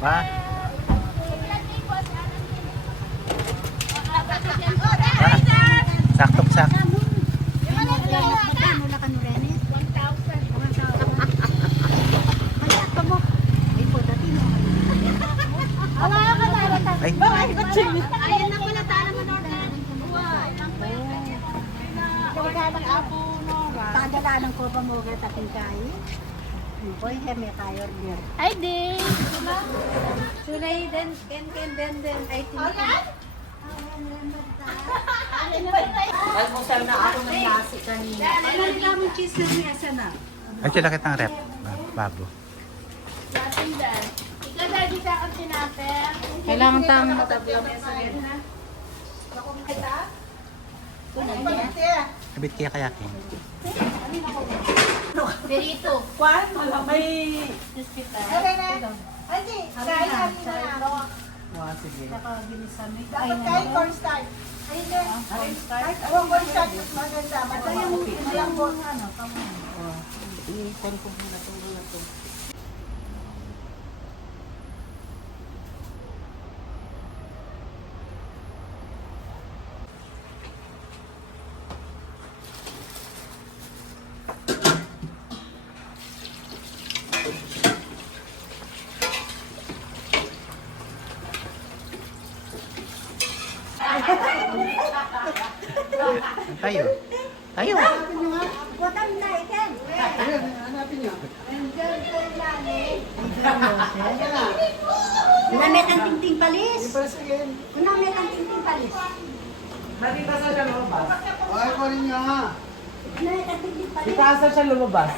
Ba? Sakto-sakto. Ay, Ayan na pala tayo mo na. Tadalaan ko ba mo kita tingkay? Boy, heme kayo order. Ay, di. Sulay den, den. Ay, tinitin. Almusal na ako ng nasi kanina. Ano namin cheese na niya sana? ay sila kitang rep. Babo. Dating dan. Ikaw dahil sa akin tinapel. Kailangan tang matabla. Kabit kaya kayakin. Perito. Kwan, may... Hospital. Ate, kain namin na ako. Sige. Dapat kain cornstarch. Ayun na. Cornstarch? Oo, cornstarch. Mas maganda. Malambot. Ipan ko muna ito. Tayo. Tayo. Kutan na ikan. Kunamit ang tingting palis. Kunamit ang tingting palis. Natitasa siya lumabas. Ay, ko rin nga. Kunamit ang tingting palis. Itasa siya lumabas.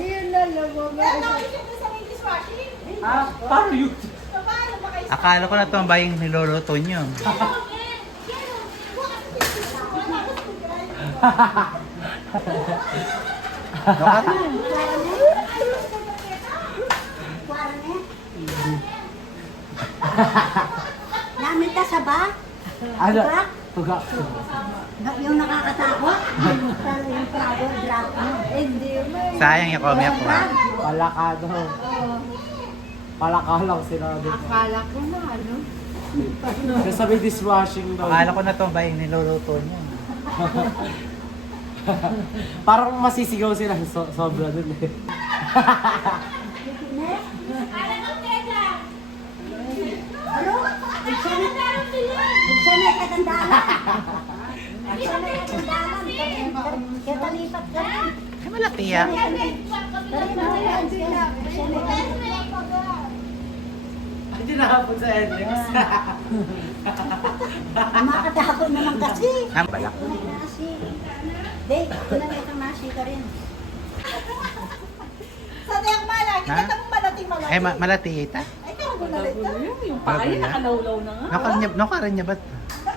Yan, nakikita ko sa may dishwashing. Ah, paano yun? So, paano ba kayo? Akala ko na ito ang bayang niluluto nyo. Namit ka sa ba? Ano? Ba? Tuga. Yung nakakatakot? Yung power drop mo. Hindi mo. Sayang yung kami ako. Palakado. Palakalang sinabi ko. Akala ko na, ano? Kasi sabi dishwashing daw. Akala ko na ito ang bayang niluluto nyo. Parang masisigaw sila. Sobra dun eh. Ano? Buksan na kagandalan. Buksan na kagandalan. Kaya talipat ka rin. Ay, malaki yan. Hindi nakapon sa NX. Makatakot naman kasi. Ang balak. Nasi. Dey, kunamit ang nasi ka rin. Sa tiyang malaki, Ha? kita mo malating malaki. Ay, malati ita. Ay, kaya mo nalita. Yung Baboy na. nakalawlaw na nga. Nakaran niya ba?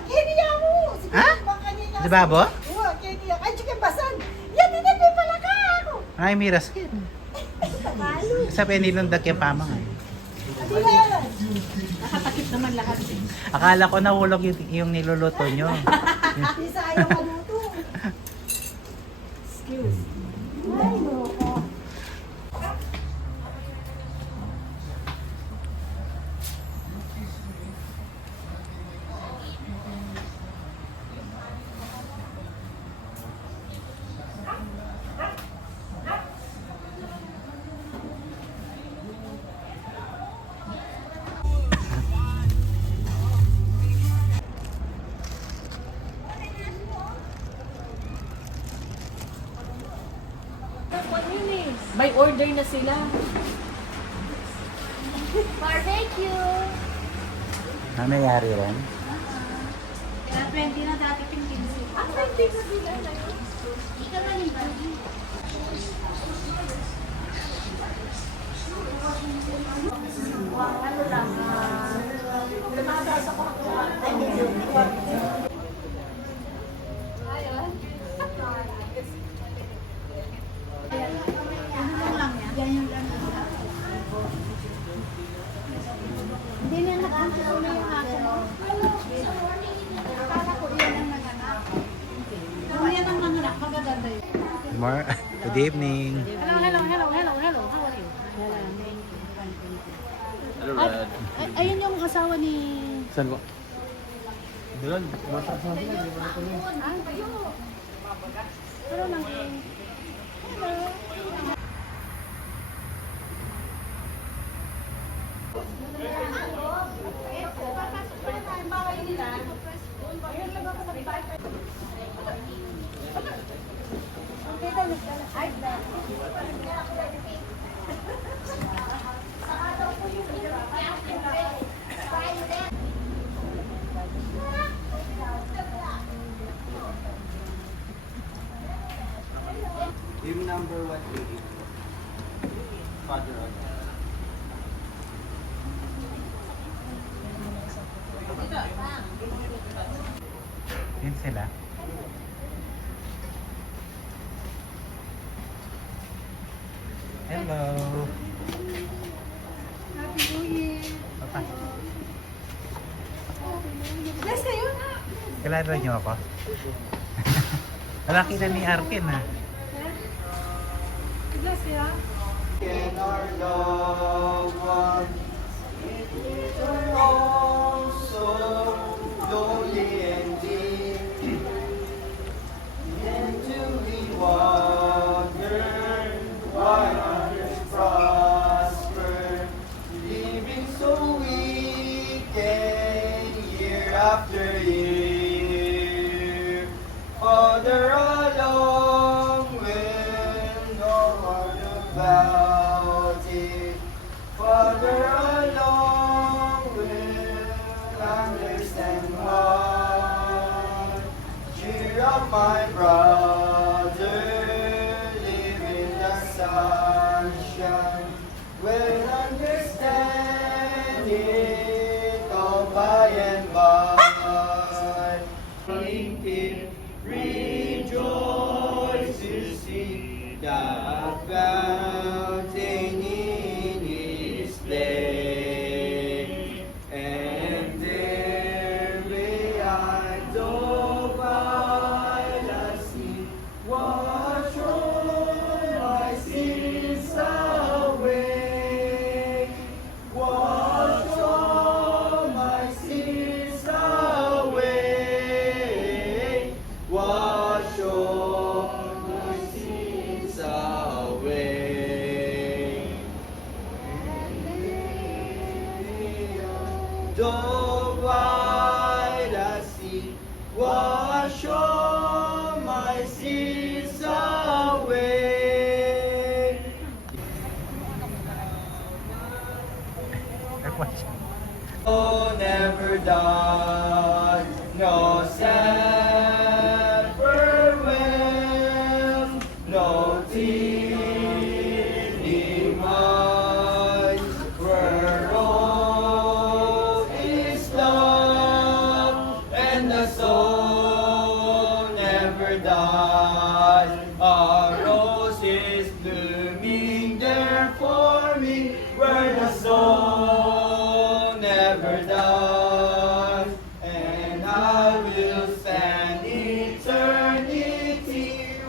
Kiniya mo. Siguro Ha? bang kanina. Di ba, bo? Oo, kiniya. Ay, chicken basan. Yan, tinatay pala ka ako. Ay, miras kin. Sabi nilundag yung pamang. Di ba yan? Nakatakip naman lahat eh. Akala ko nahulog yung niluluto nyo. Di sa ayaw maluto. Ay, loko. May order na sila. Barbecue. Ano nangyari ron? Kaya 20 na dati ping 15. Ah, 20 na sila na yun. Ika na ni Barbie. Ano lang, Hindi na nakaantay na yung aso mo. Akala ko yan ang nanganak. Kung yan ang nanganak, magaganda yun. Good evening. Hello. How are you? Hello, Red. Ayun yung asawa ni... Saan ko? Doon. Matas na sila. Di ba ito na? Pero lang yun. Room number 180. Father on. Yun sila. Hello. Happy New Year! Papa, Bless kayo! kilala niyo ako? Wala kita ni Arkin ha. Bless kayo! And our loved ones, it are all so lonely and deep. And do we wonder why others prosper, living so weak and year after year? Father along will no one about it. Father alone will understand why. Cheer up, my brother, live in the sunshine. Will understand it all by and by. It rejoice to see that fountain in His place, and there behind the violet sea, wash all my sins away, wash all my sins away, wash all my sins away. The violet sea, wash all my sins away. Oh, never die, no sad farewell, no tears demise, where all is love, and the soul never dies. A rose is blooming there for me, where the soul never dies, and I will stand eternity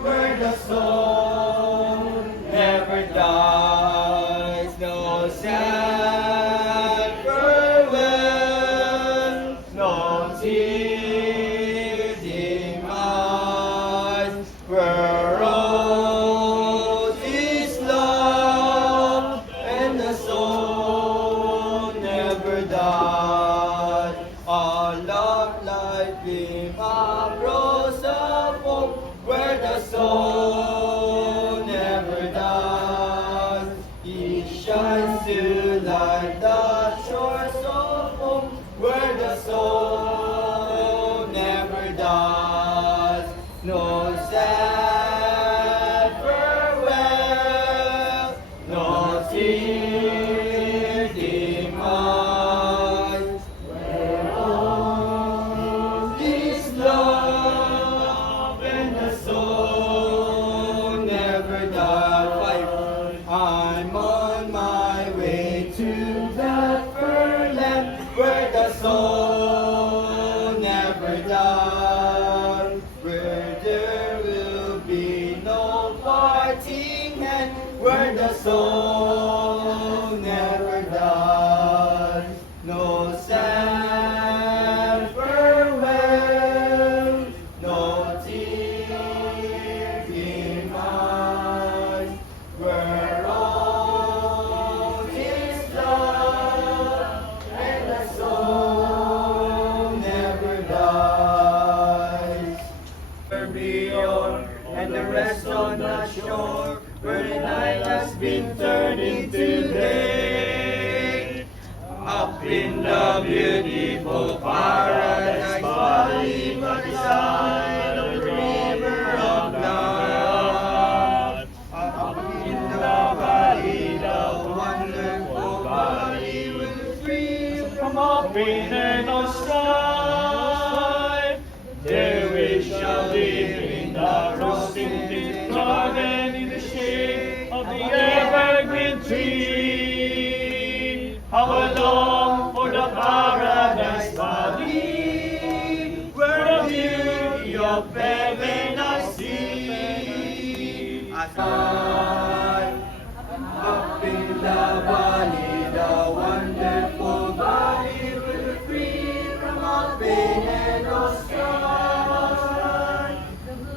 where the soul never dies. No sad farewell, no tears demise, where all is love, and the soul never dies. A love like beam of rose of hope, where the soul never dies. He shines to light the shores of hope, where the soul never dies. No sad farewell, no tears demise, where all is love, and the soul never dies. I'm on my way to that far land where the soul never dies, where there will be no parting hand, where the soul never dies. rest on the shore where the night has been turned into day. Up in the beautiful paradise valley by the side of the river of God. Up in the valley, the wonderful valley with the trees from all pain and all strife. There we shall live in the rose-tinted garden in the shade of the evergreen tree. How I long for the paradise valley, where the beauty of heaven I see. As I up in the valley, the wonderful valley, with the free from all pain and all strife.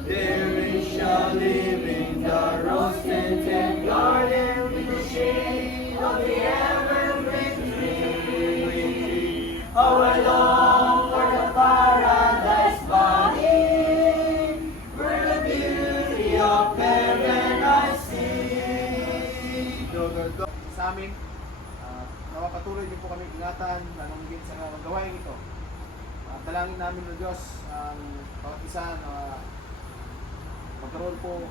There we shall live in the rose-tinted garden with the shade of the evergreen tree. How I long for the paradise valley, where the beauty of heaven I see. Sa amin, napapatuloy niyo po kami ingatan, lalong higit sa gawain ito. Dalangin namin ng Diyos ang bawat isa na magkaroon po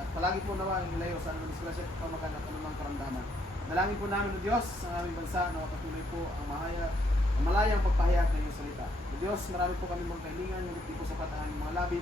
at palagi po naman ilayo sa anumang disgrasya at pamakan at anumang karamdaman. Dalangin po namin ng Diyos ang aming bansa na patuloy po ang malayang pagpahayag ng iyong salita. O Diyos, marami po kami mga kahilingan, ngunit di po sapat ang aming mga labi.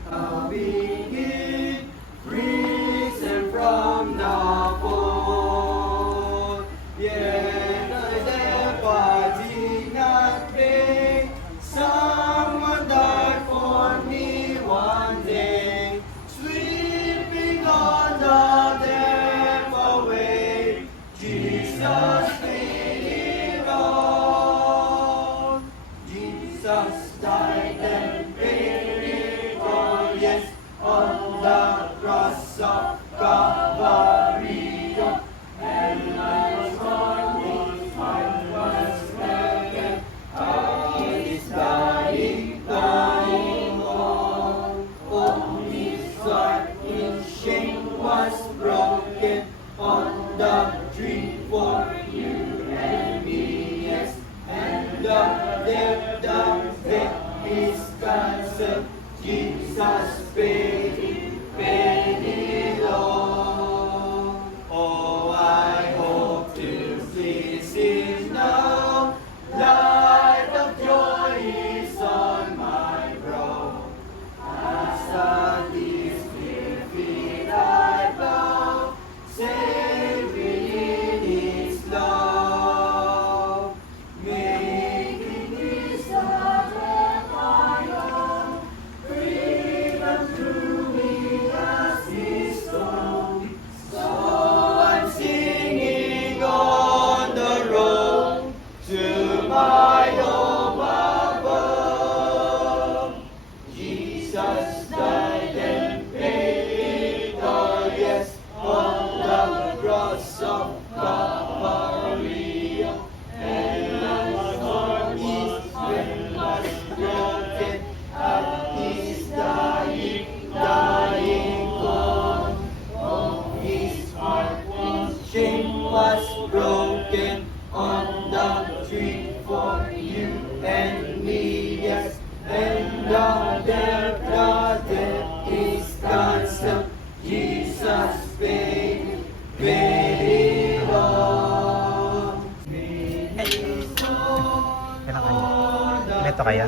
Begin, risen from the fall. Yet the body not vain. Someone died for me one day, sweeping all the death away. Jesus paid it all. Jesus died and paid it all. Yes, on the cross of Calvary. And my heart was melted. His dying on. Oh, his heart in shame was broken on the tree for you and me. Yes, and the death is cancelled. Jesus paid it all. Oh, I hope to please Him now. Light of joy is on my brow. As at His dear feet I bow, saving in His love, making His love my own. Freedom through me as His song. So I'm singing on the road to my home above. Jesus died and paid it all, yes, on the cross of Calvary. And my heart is broken at His dying on. Oh, His heart in shame was broken on the tree for you and me, yes, and the death is cancelled. Jesus paid it all. Kailan kaya? Ito kaya?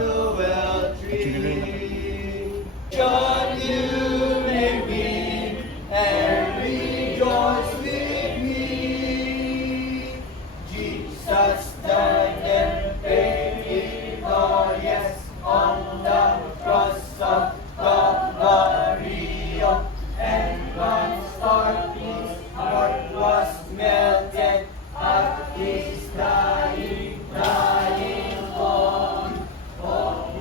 God, you may be and rejoice with me. Jesus died and paid it all, yes, on the cross of Calvary. And once his heart was melted at His dying on. Oh,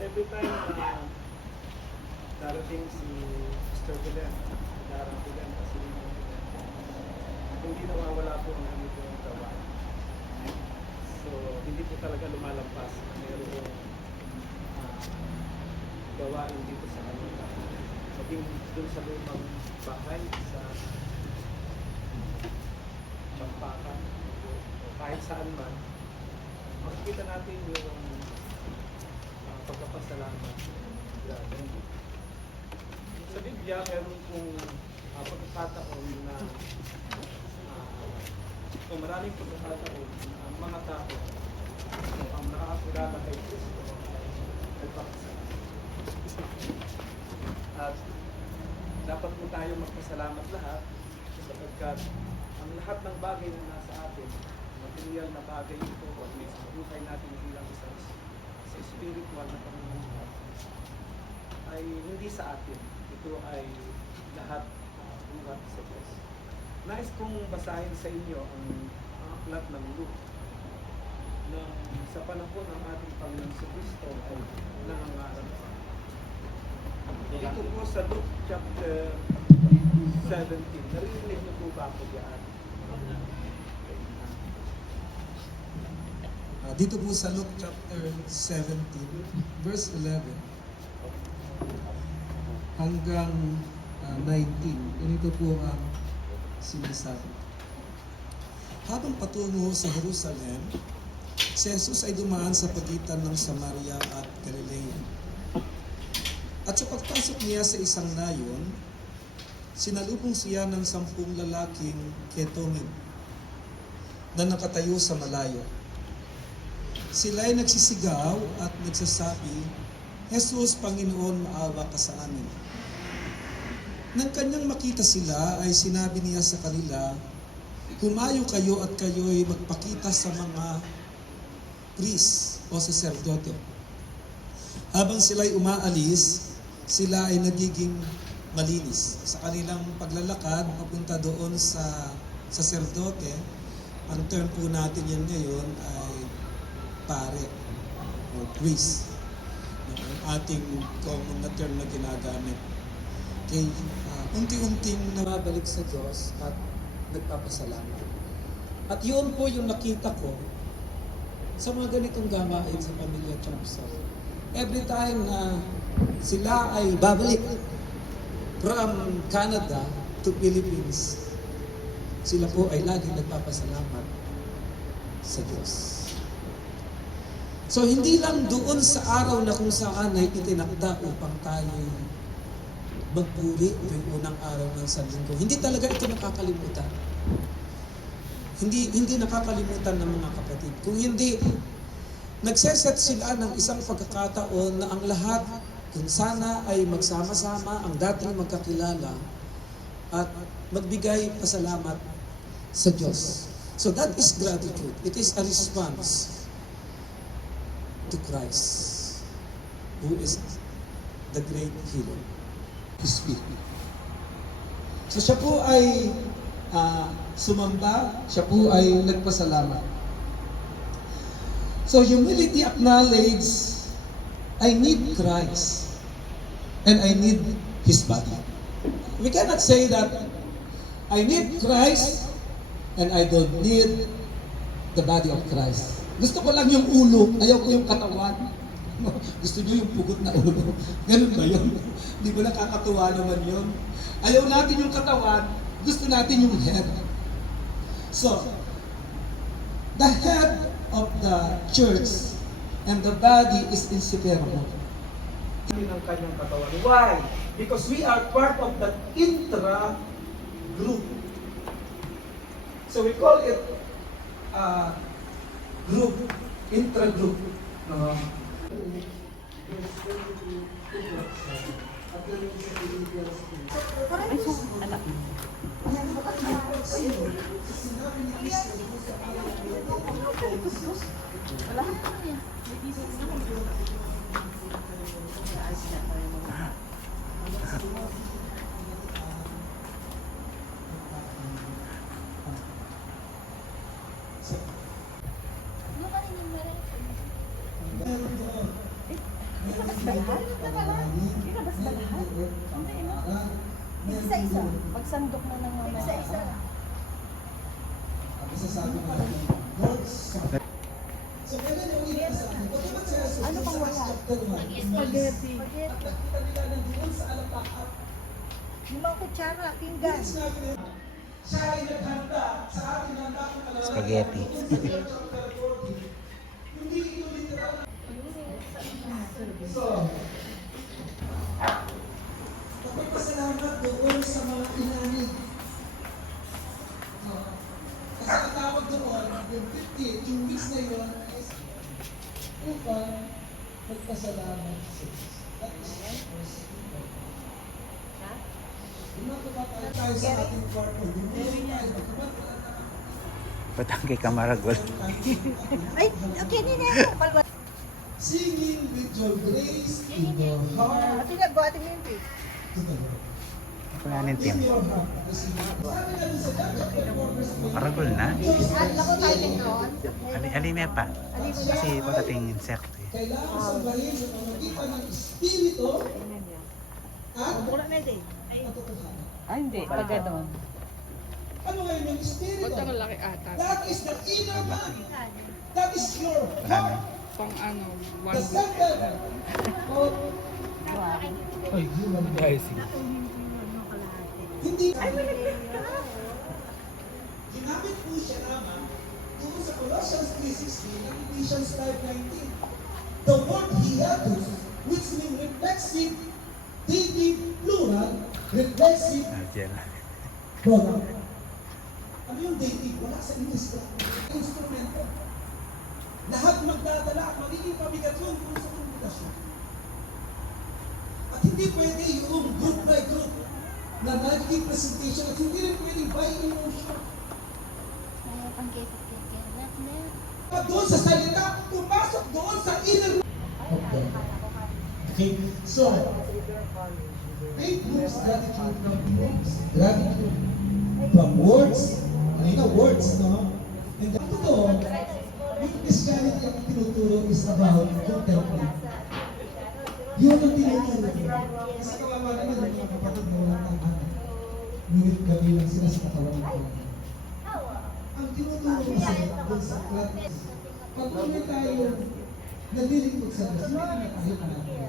every time na darating si Mr. Belen, darating kasi hindi nawawala po ang ganitong gawain. So, hindi po talaga lumalampas na mayroong gawain dito sa kanila. Maging doon sa lumang bahay, sa Champakan, o kahit saan man, makikita natin yung pagpapasalamat. Grabe. Sa Biblia, meron pong pagkakataon na maraming pagkakataon ang mga tao ang nakakilala kay Kristo ay nagpapasalamat. At dapat po tayo magpasalamat lahat sapagkat ang lahat ng bagay na nasa atin, material na bagay ito o sa buhay natin bilang isang sa spiritual na pamumuhay ay hindi sa atin. Ito ay lahat ugat sa Diyos. Nais kong basahin sa inyo ang aklat ng Luke na sa panahon ng ating Panginoon sa Kristo ay nangangarap pa. Dito po sa Luke chapter 17, narinig niyo po ba ako diyan? Dito po sa Luke chapter 17, verse 11 hanggang 19. Ganito po ang sinasabi. Habang patungo sa Jerusalem, si Jesus ay dumaan sa pagitan ng Samaria at Galilea. At sa pagpasok niya sa isang nayon, sinalubong siya ng 10 lalaking ketongin na nakatayo sa malayo. Sila ay nagsisigaw at nagsasabi, Jesus, Panginoon, maawa ka sa amin. Nang kanyang makita sila, ay sinabi niya sa kanila, humayo kayo at kayo'y magpakita sa mga priest o saserdote. Habang sila'y umaalis, sila ay nagiging malinis. Sa kanilang paglalakad, papunta doon sa saserdote, ang term po natin yan ngayon ay pare o priest. Ang ating common na term na ginagamit. Okay, unti-unting nababalik sa Diyos at nagpapasalamat. At yun po yung nakita ko sa mga ganitong gawain sa pamilya Chomsol. Every time na sila ay babalik from Canada to Philippines, sila po ay laging nagpapasalamat sa Diyos. So hindi lang doon sa araw na kung saan ay itinakda upang tayo magpuri tuwing unang araw ng Sanlinggo. Hindi talaga ito nakakalimutan. Hindi nakakalimutan ng mga kapatid. Kung hindi, nagseset sila ng isang pagkakataon na ang lahat, kung sana ay magsama-sama, ang dating magkakilala, at magbigay pasalamat sa Diyos. So that is gratitude. It is a response to Christ, who is the great healer. Speak. So siya po ay sumamba, siya po ay nagpasalamat. So humility acknowledge, I need Christ and I need His body. We cannot say that I need Christ and I don't need the body of Christ. Gusto ko lang yung ulo, ayaw ko yung katawan. Gusto nyo yung pugot na ulo. Ganun ba yun? Di ba nakakatuwa naman yun? Ayaw natin yung katawan, gusto natin yung head. So, the head of the church and the body is inseparable. Ng kanyang katawan. Why? Because we are part of the intra-group. So we call it group, intra-group. Meron doon. Isa-isa. Pagsandok na ng mga isa-isa. Ano pang wala? Spaghetti. Limang kutsara, pinggan. Spaghetti. Nagpapasalamat doon sa mga inanig. Kasi ang tawag doon, yung 50, 2 weeks na yun, is upang magpasalamat sa Diyos. That is the first people. Lumakabot tayo sa ating kwarto. Lumakabot tayo. Patang kay Camaragol. Ay, okay din eh. Singing with your grace in your heart Ate na, buhatin mo yung pig. to the Lord. Ako na ng team. In your heart. Sabi nga dun sa John chapter 4 verse 20, Maragol na. At ako tayo din doon. Alime pa. Kasi pagdating insect eh. kailangan sambahin sa pamagitan ng Espiritu at Bukla na din. katotohanan. Hindi, pag gano'n. Ano ngayon yung Espiritu? Ba't ang laki ata? That is the inner man. That is your Marami. heart. Pang ano, The one center of human life. Hindi. Ginamit po siya naman doon sa Colossians 3:16 at Ephesians 5:19. The word hiatus, which means reflexive, dative, plural, reflexive, Argel. pronoun. Ano yung dative? Wala sa English lang. Instrumento. Lahat magdadala at magiging pabigat yun kung sa kombinasyon. At hindi pwede yung group by group na naging presentation at hindi rin pwede by emotion. At doon sa salita, pumasok doon sa inner of God. Okay, so, faith moves gratitude from words. Gratitude from words. Ano yun? Words, no? And the totoo, yung Christianity ang tinuturo is about contentment. Yun ang tinuturo. Kasi kawawa naman yung mga kapatid na walang anak. Ngunit kami lang sila sa katawan ng Panginoon. Ang tinuturo kasi doon sa practice, pag may tayo nalilingkod sa Diyos, hindi na tayo natin.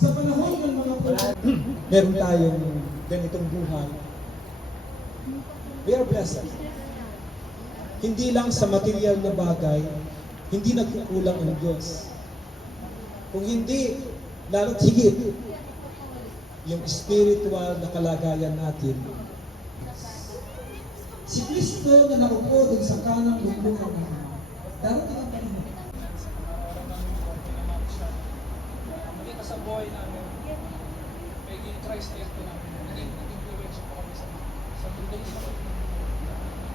Sa panahon ng mga meron tayong ganitong buhay. We are blessed. Hindi lang sa material na bagay, hindi nagkukulang ang Diyos. Kung hindi, lalo't higit, yung spiritual na kalagayan natin. Si Kristo na naupo dun sa kanang lungkungan natin. Darating ang panahon. Makita sa buhay namin, magiging Christ life po namin, naging influence po kami sa bundong ito.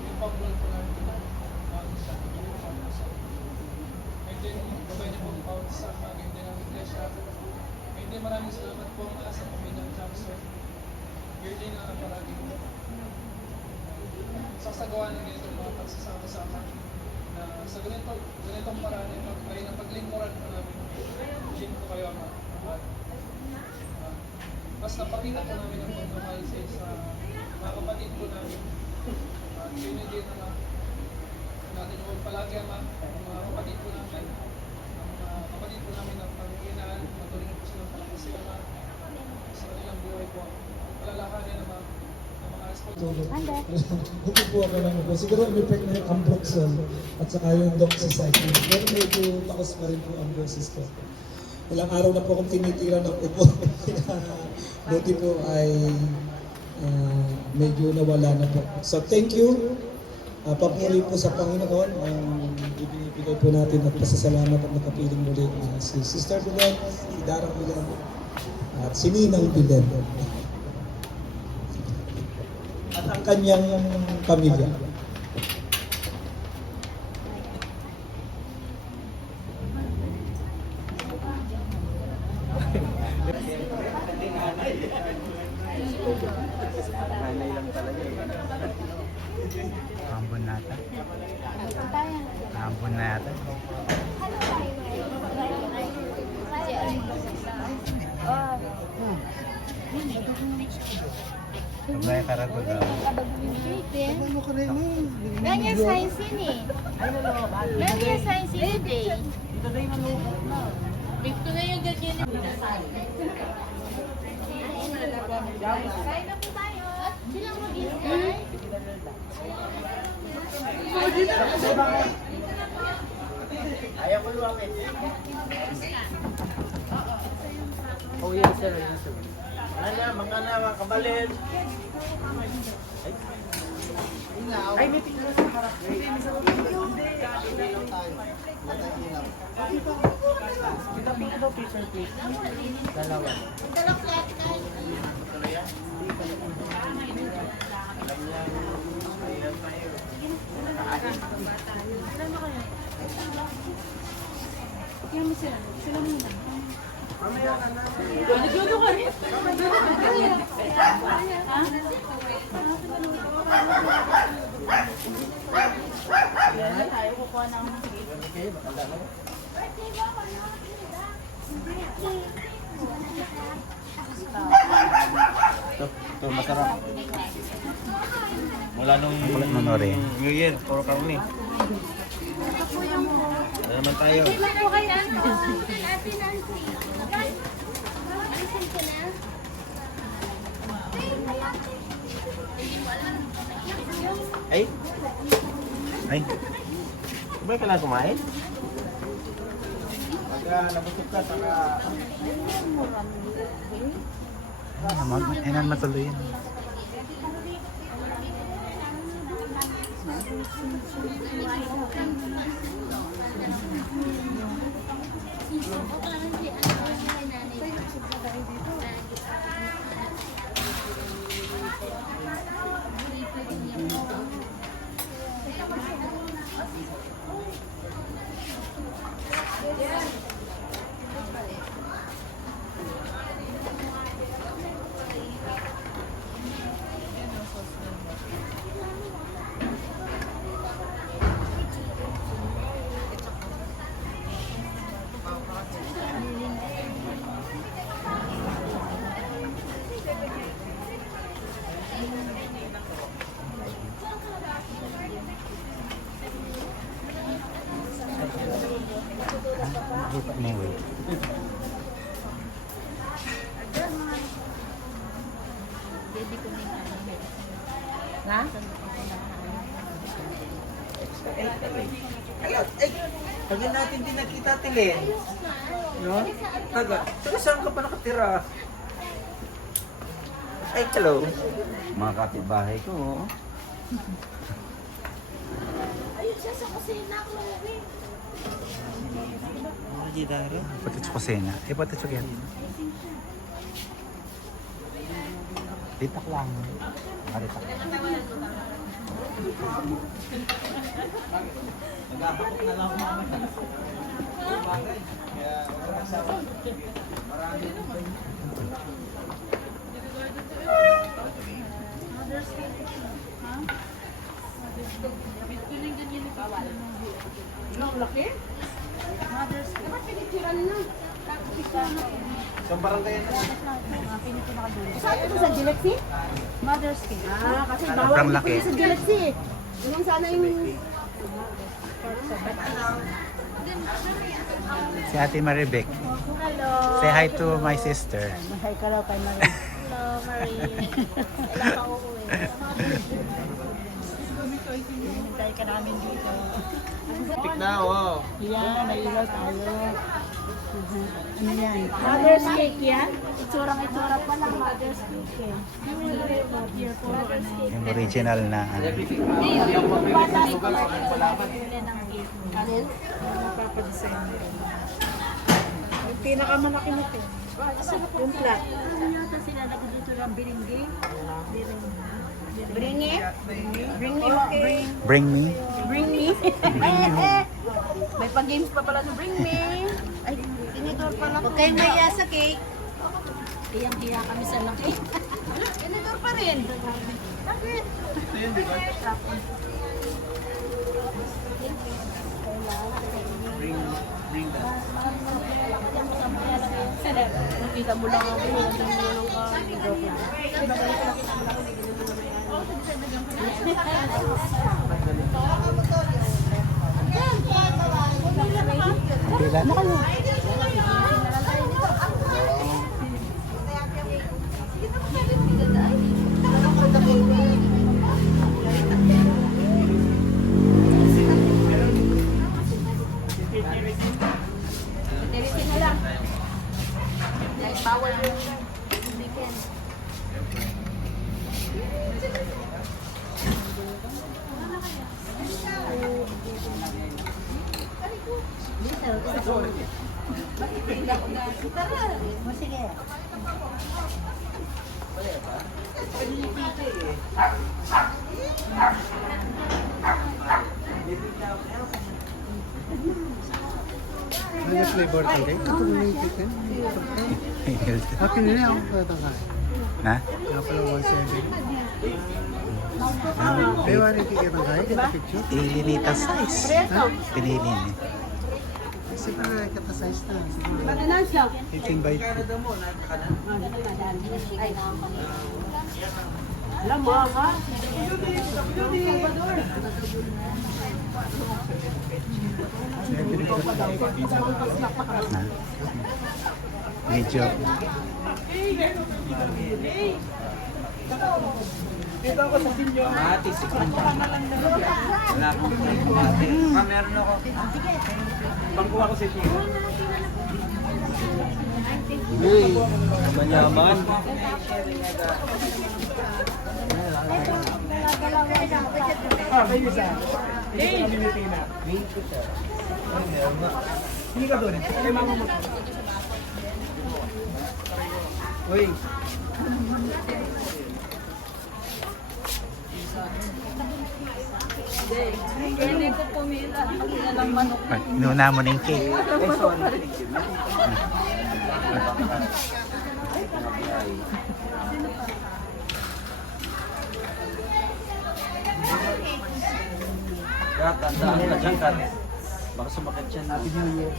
Yung pag-role po namin sa and then, gabay niyo po ang bawat sa maging din ang iglesia. And then, maraming salamat po sa Pamilyang Johnson. Yearly na paraging sasagawa ng ganitong mga pagsasama-sama na sa ganitong paraan ay napaglingkuran po namin. Din po kayo ang mas napakita po namin ang pagmamahal sa mga kapatid po namin. At yun yung din natin huwag palagi ang mga kapatid po namin. Ang mga kapatid po namin ang pag-iinaan, matuloy po silang palakasiyaman sa kanilang buhay po. Palalakanin ang mga Buti po ako lang po. Siguro may-effect na yung ambroxol at saka yung doxycycline. Pero medyo takos pa rin po ang boses ko. Ilang araw na po akong tinitira ng upo. Buti po ay medyo nawala na po. So thank you. Papuri po sa Panginoon ang ibinibigay po natin at pasasalamat at nakapiling muli si Sister Bilen, si Darang Bilen, at si Ninang Bilen. At ang kanyang pamilya. Ambon nata. Ambon na yata. Ano tayo? May karato daw. Ano ka rin mo? Ganyan science yun eh. Ganyan science yun eh. Ito na yung ganyan. Kain na po tayo. Sila mag-iintay. Ayaw ko lumapit. Oh, yes sir, yes sir. Mga na, kabalin. Ay, may picture sa harap. Picture daw, picture please. Dalawa. Ito, masarap. Mula nung Kulit mo na rin. New Year, puro kami. Ano naman tayo? Po kayo dito. Ate Nancy. Alisin ko na. Ay, Ay, ba ka lang kumain? Pagka nabusog ka, saka Inan matuloy yan. May wait. Tagal natin din nakita, Tilin. No? Taga saan ka pa nakatira? Ay, hello. Mga kapitbahay ko, oh. Ayun siya sa kusina ko. Ipatid sa kusina. Ipatid sa kyan. Ditak lang. Maritak. nagkakapok na lang ako mamaya. Kaya wala sa marami. Isang barangay yan. Saan ito sa Galaxy? Mother's Day. Ah, kasi bawal Sobrang dito laki. sa Galaxy. Yung sana yung... Si Ate Maribek. Hello. Say hi to my sister. Mahay ka raw kay Marie. Hello, Marie. Ilang ka uuwi? Hintay ka namin dito. Tik na, wow. Yan, may ilaw tayo. Ano yan? Mother's cake yan? Itsura pa lang mother's cake eh. Mother's cake. Yung original na ano. Yung pagpili sa lugar sa kanyang palaman. Alin? Papadesign mo. Yung pinakamalaki na ito. Yung flat. Ano yata sila dito ng biringgi? Biringgi? Bring me, okay. Bring me. Bring me. May pag-games pa pala na bring me. Ay, tinidor pala. Huwag kayong maya sa cake. Iyang-iya kami sa laki. Tinidor pa rin. Bakit? Ito yun, di ba? Bring that. Kita mo lang ako, wala mo lang kami. Joke lang. Pila na kayo. Tirisin na lang. Dahil bawal yung weekend. Sige. Ano yung flavor today? Ito na yung chicken. Happy na niya ako katangay. Na? Kaya pala 170. May wari kikita ng kaya kita picture? Ilinita size. Ha? Pinili niya. Kasi parang kita size na. Siguro Maintenance lang. 18 by 2. Alam mo ka? Na? Medyo. Dito ako sa sinyo. Mati, 6 man yan. Wala akong mati. Meron ako. Bangkuha ko sa sinyo. Uy, manyaman. May isa. Hey! Hindi ka doon. Kay mama mo. Uy. Hindi ko pumila. Pumila ng manok. Ay, inuna mo na yung cake. Kat, tandaan ka dyan, Kat. Baka sumakit yan. Happy New Year.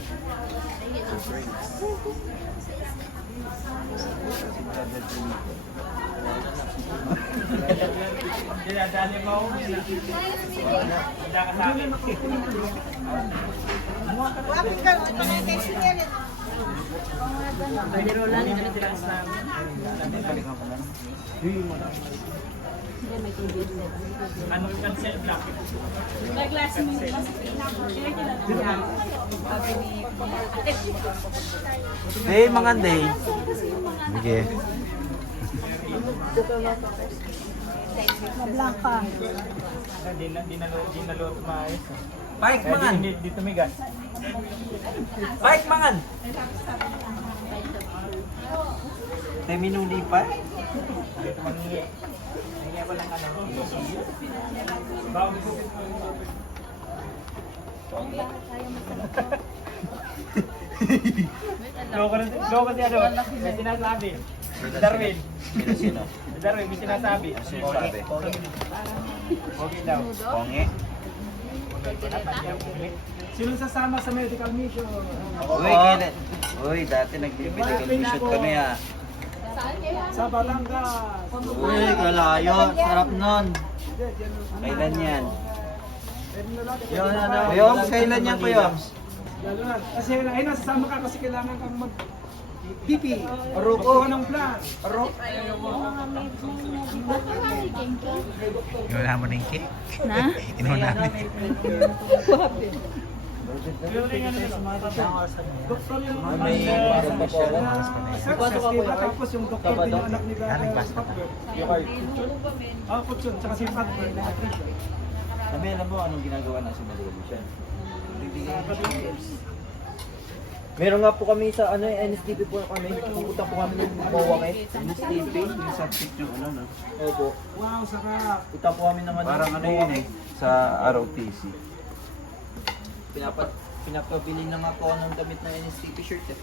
Dinadali mo ako yun. Hindi ka sa akin. Anong cancel black? May glass mo. Hey, mga day. Sige. Mablangka. Di nalot maayos. Paik, mangan. Di tumigas. Paik, mangan. May minuli pa? Hindi ako lang ano. Bago ko. Loko si ano, may sinasabi. Darwin. Sino? Darwin, may sinasabi. Sinasabi? Okay daw. Ponge. Sino sasama sa medical mission? Uy, kailan? Uy, dati nag-medical mission kami ah. Sa Batangas. Uy, kalayo. Sarap nun. Kailan yan? Kuyoms, kailan yan, Kuyoms? Lalo na. Kasi ayun, sasama ka kasi kailangan kang mag BP. Aruko. Anong plan? Arok. Inuna mo na yung cake. Na? Inuna mo. Doktor yung May parang pa siya. success, diba? Tapos yung doktor din yung anak ni Nagbasa pa. Ah, Kutsun, tsaka si Fatbird. Sabi, alam mo anong ginagawa na sa medical mission? Meron nga po kami sa ano, NSTP po kami. Pupunta po kami ng MOA eh. NSTP, yung subject yung ano, no? Opo. Wow, sarap. Punta po kami ng parang ano yun eh, sa ROTC. Pinapabili na nga po ng damit ng NSTP shirt eh.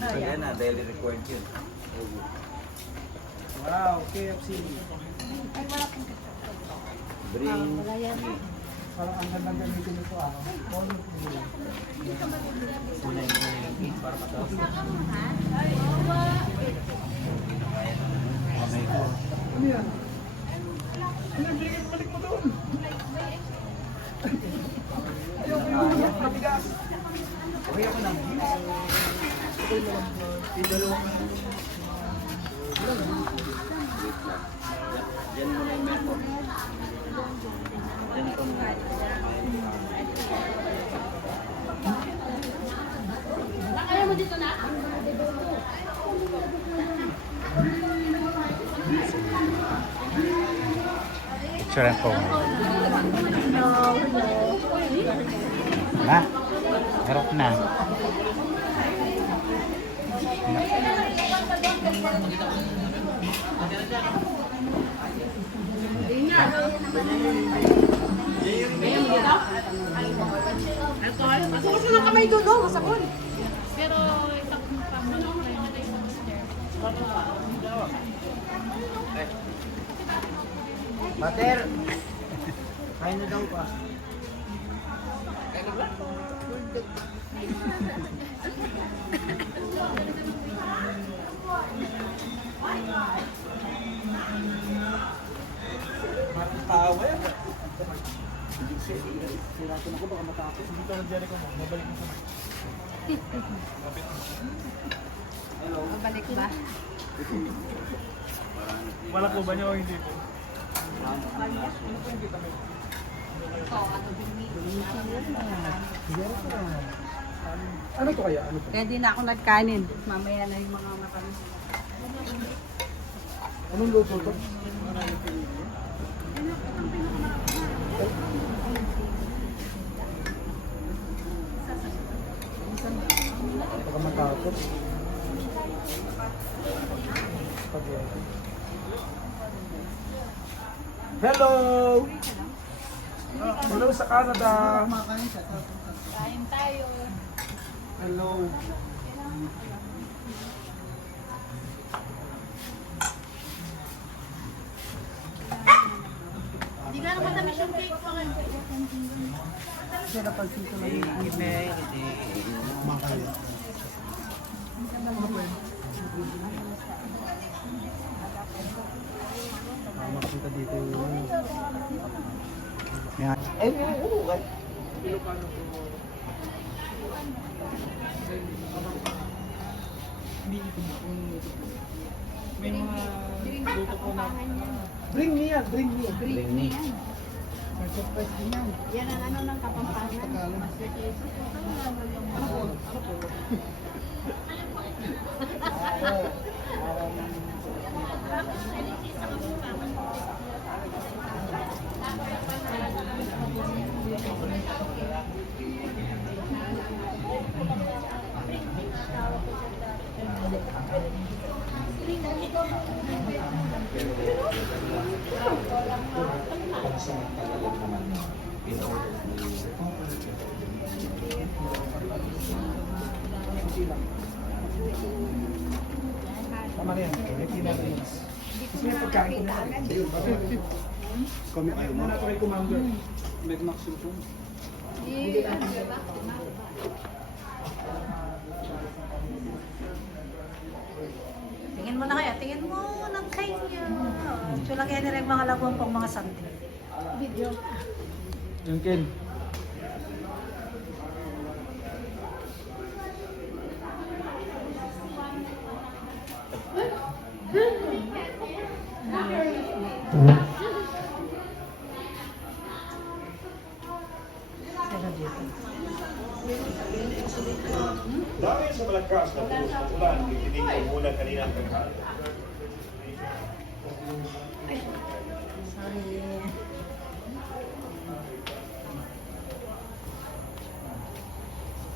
So yan na, daily record yun. Wow, KFC. Bring me. Parang ang ganda gamitin ito ah. Ano yan? Ano yan? Balik mo doon. Ayaw ko yung matigas. Okay ako lang. Yan mo na yung meron. Yan itong Picture po. Na? Harap na. Masukas na kamay doon, no? Masakon. Pero isang pamilya na yung master. Mater! Kain na daw pa. Power? Sirato na ko baka matapos. Hindi ka nandiyan ko mo. Mabalik mo sa mic. Mabalik ba? Wala po ba niya o hindi po? Ano to kaya? Ano to? Pwede na ako nagkanin. Mamaya na yung mga makanin. Anong luto to? Baka matapos. Spaghetti. Hello! Hello sa Canada! Kain tayo. Hello! Hindi ka naman matamis yung cake pa nga. Sila pagsito lang yung email. Makaya. Makita dito yung... Yan. May mga luto po na Bring me yan! Bring me! Bring me. May surprise din yan. Yan ang ano ng Kapampangan. Tagalog. Master Jesus. Tama na yan. Hindi na rin. Kasi may pagkain ko na. Kami ayaw mo na ito kay Commander. Med Max yung phone. Tingin mo na kaya. Tingin mo ng kayo. Tulagyan nila yung mga labuang pang mga sante. Video. Yung Ken. dahil sa malakas na pulos ng ulan, titinig ko muna kanina ang tanghali. Sorry.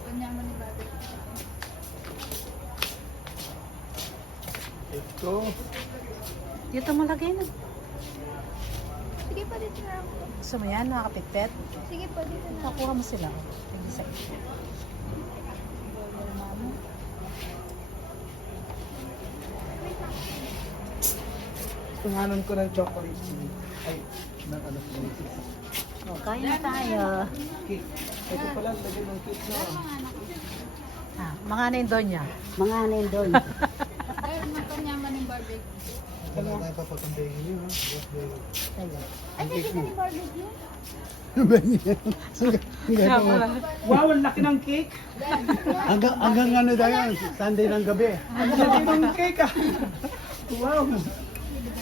Kanya mo ni Babe. Ito. Dito mo lagay na. Sige pa dito na ako. Gusto mo yan, nakakapitpit? Sige pa dito na. Nakuha mo sila. Hindi sa ito. Tunganan ko ng chocolate. Ay, ng ano. O, kain na tayo. Cake. Ito pala, lagyan ng cake na. Mga nindonya. Mga nindon. Wala tayo papatambingin yun, ha? Birthday. Ay, hindi ka ni barbecue? Wow, ang laki ng cake. Hanggang ano tayo, Sunday ng gabi. Ang laki ng cake ah. Wow.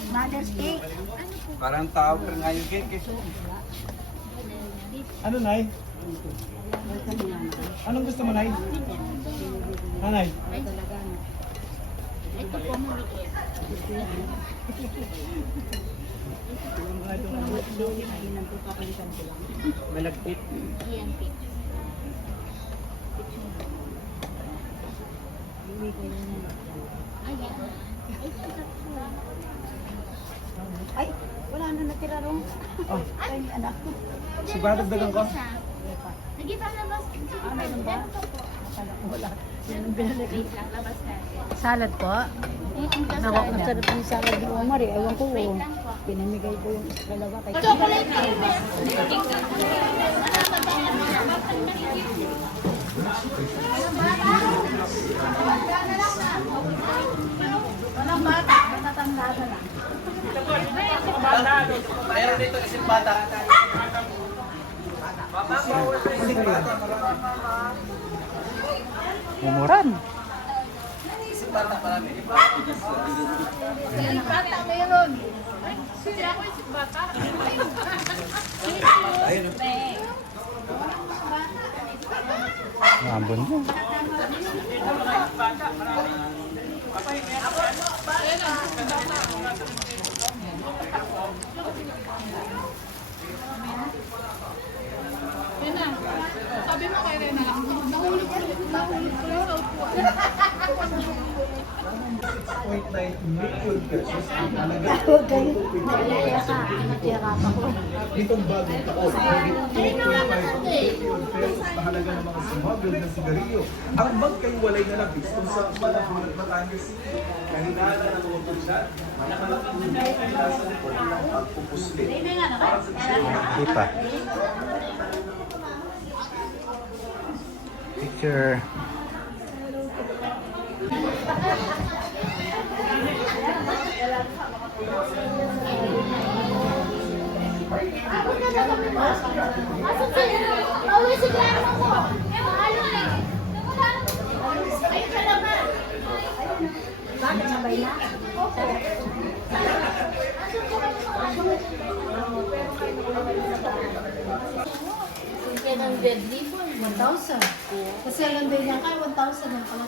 Mother's cake. Parang tao pero nga yung cake. Ano, Nay? Anong gusto mo, Nay? Nanay? Malagkit. Ay, wala na natira ron. Oh, Ay, anak ko. siguro dagdagan ko. Salad po. Naku, ang sarap yung salad ni Omar eh. Ewan ko, pinamigay ko yung dalawa kay Mayroon dito isang bata. Mumuran. Ambon mo. Sabi mo kay Rena, nahulog ko yung upuan. Wait, Nay. Huwag Huwag kayo. Nalaya ka. Nakirapan ko. Itong bagong taon, mahalaga ng mga sumabog ng sigarilyo. Ang magkaiwalay na labis kung sa panahon at Batangas City. Kahinala ng mga pulisyan, nakalaking nasa report ng pagpupuslit. Ipa. Picture. Bakit sabay na? Ng deadly po, 1,000. Kasi alam din niya kaya 1,000 ang pala.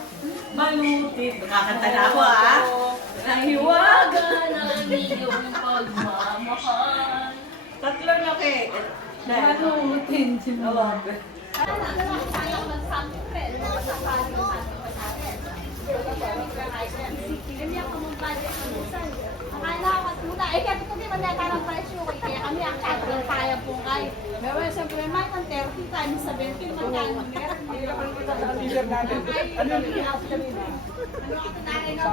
Malutit. Nakakanta na ako Nahiwaga ng iyong pagmamahal. Tatlo na kay. Malutin. Eh, kaya ito din manyakarang presyo ko. Kaya kami ang capital kaya po kayo. Pero siyempre, may 30 times 70 magkano. Leader natin. Ano yung pinakas kanina? Ano ka tunay na?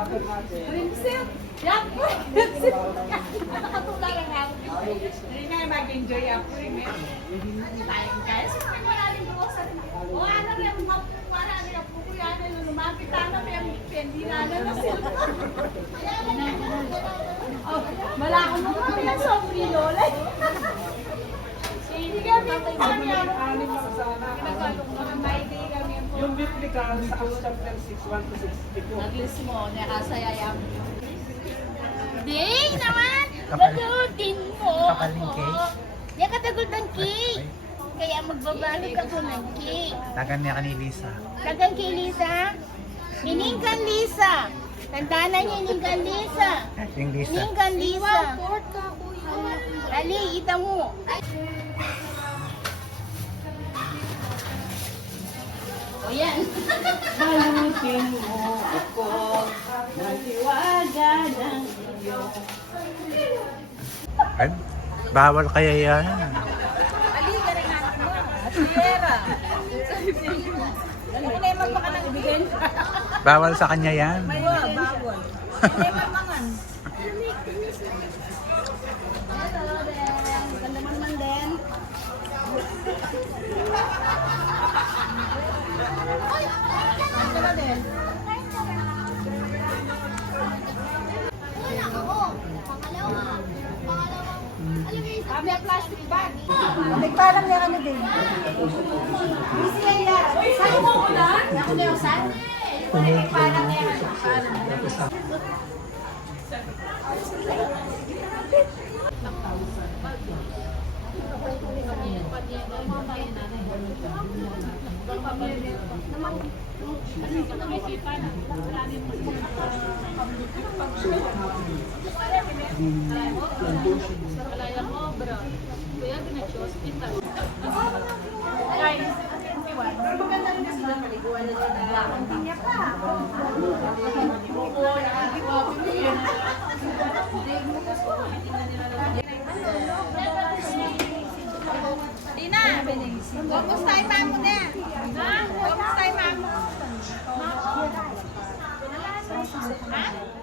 Rinsil. Yan po. At nakatulad ang ako. Hindi na mag-enjoy ako rin eh. Tayong guys. Wala rin po sa rin. O ano rin, wala rin ang pukuyan na lumapit na may hindi na na sila. Wala akong mga ng sobrang lola. Hindi kami po kami Anim na sana. Yung biblika sa Acts chapter 6, 1 to 62. Nag-list mo, nakasaya yan. Ding naman! Kapal- Balutin mo Kapaling ako. cake? Di ka tagod ng cake. Kaya magbabalot ako ng cake. Tagan niya kani Lisa. Tagang kay Lisa. Hiningkan Lisa. Tandaan na niya hiningkan Lisa. Yung Lisa. Hiningkan Lisa. Ali, ita mo. O yan. Malutin mo ako. Natiwaga ng iyo. Ay, bawal kaya yan. Bawal sa kanya yan. Bawal. Ganda mo naman din. May plastic bag. Parang yung ano din. Busy yan yan. Saan mo ko na? Ako na yung saan? Parang yan. Maganda rin kasi lang maliguan na siya ng lakang tinya pa. Dina, kumusta yung mamo niya? Ha? Kumusta yung mamo? Ha?